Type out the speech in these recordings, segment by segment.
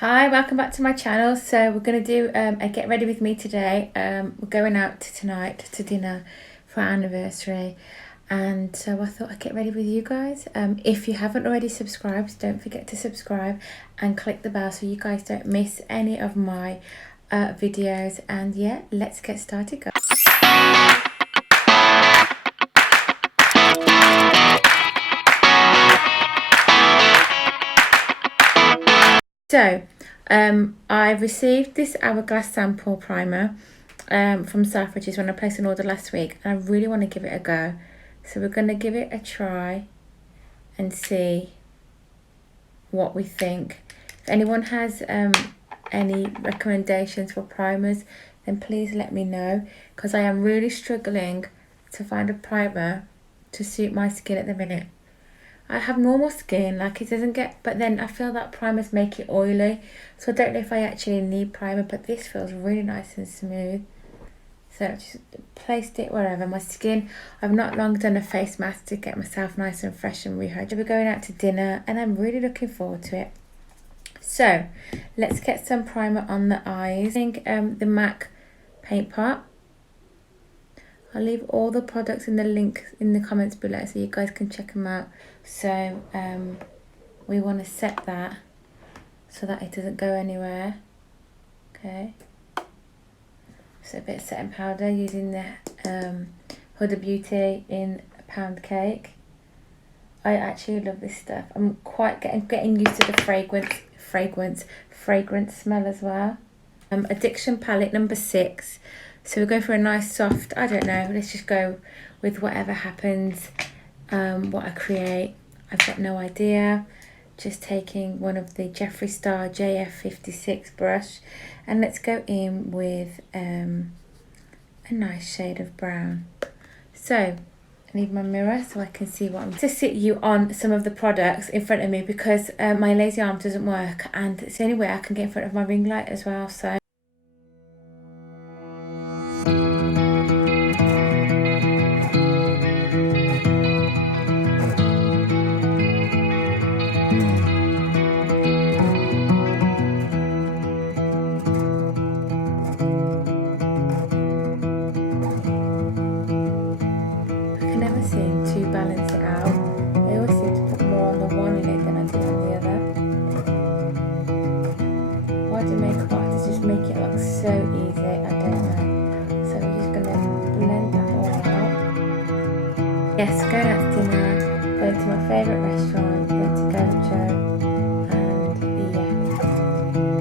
Hi, welcome back to my channel. So we're going to do a get ready with me today. We're going out tonight to dinner for our anniversary, and so I thought I'd get ready with you guys. If you haven't already subscribed, don't forget to subscribe and click the bell so you guys don't miss any of my videos. And yeah, let's get started, guys. So, I've received this Hourglass sample primer from Selfridges when I placed an order last week, and I really want to give it a go. So we're going to give it a try and see what we think. If anyone has any recommendations for primers, then please let me know, because I am really struggling to find a primer to suit my skin at the minute. I have normal skin, like it doesn't get, but then I feel that primers make it oily, so I don't know if I actually need primer, but this feels really nice and smooth. So I just placed it wherever. My skin, I've not long done a face mask to get myself nice and fresh and rehydrated. We're going out to dinner and I'm really looking forward to it. So let's get some primer on the eyes. I think the MAC paint pot. I'll leave all the products in the link in the comments below so you guys can check them out. So we want to set that so that it doesn't go anywhere. Okay. So a bit of setting powder using the Huda Beauty in a pound cake. I actually love this stuff. I'm quite getting used to the fragrance smell as well. Addiction palette number 6. So we're going for a nice soft, I don't know, let's just go with whatever happens, what I create. I've got no idea. Just taking one of the Jeffree Star JF56 brush, and let's go in with a nice shade of brown. So I need my mirror so I can see what I'm to sit you on some of the products in front of me, because my lazy arm doesn't work, and it's the only way I can get in front of my ring light as well. So seem to balance it out. I always seem to put more on the one lid than I do on the other. Why do makeup artists just make it look so easy? I don't know. So we're just going to blend that all out. Yes, going out to dinner, going to my favourite restaurant, going to Gaucho, and yeah,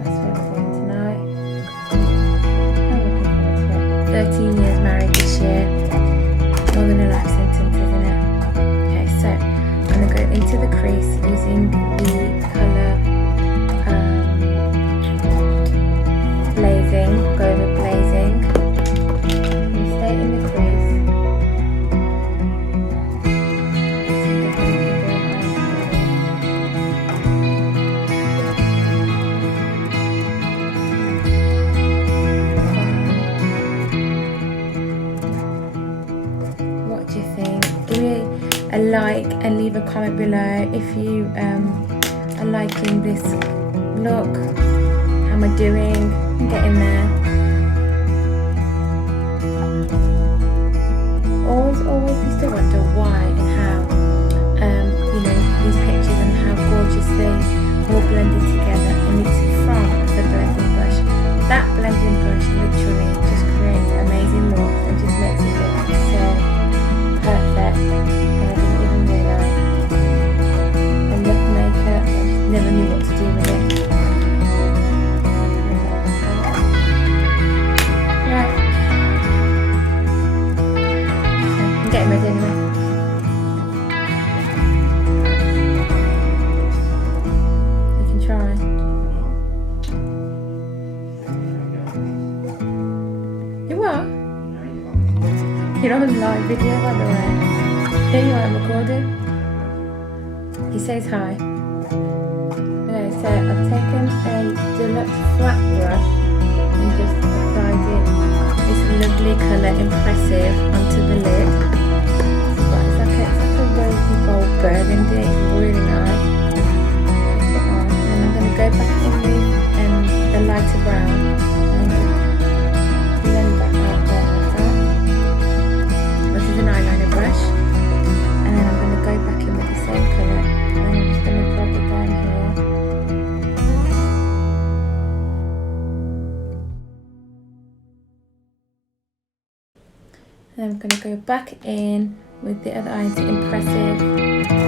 that's where we're going tonight. I'm looking forward to it. 13 years married this year. More than a life sentence, isn't it? Okay, so I'm going to go into the crease using the colour Blazing. Go with Blazing. I'm going to stay in the crease. A like and leave a comment below if you are liking this look. How am I doing? I'm getting there. Always used to wonder why and how you know, these pictures and how gorgeous they all blended together, and it's from the blending brush. That blending brush literally just creates amazing looks and just makes it look so perfect. Never knew what to do with it. Right. Okay, I'm getting ready anyway. You can try. You are? You're on live video, by the way. Here you are, I'm recording. He says hi. So I've taken a deluxe flat brush and just applied this lovely colour Impressive onto the lid. It's like a rosy gold burgundy. It's really nice. And I'm going to go back in with lighter brown, and blend that out there like that. This is an eyeliner brush, and then I'm going to go back in with the same colour, and then I'm just going to drag it down here. And I'm going to go back in with the other eye to Impressive.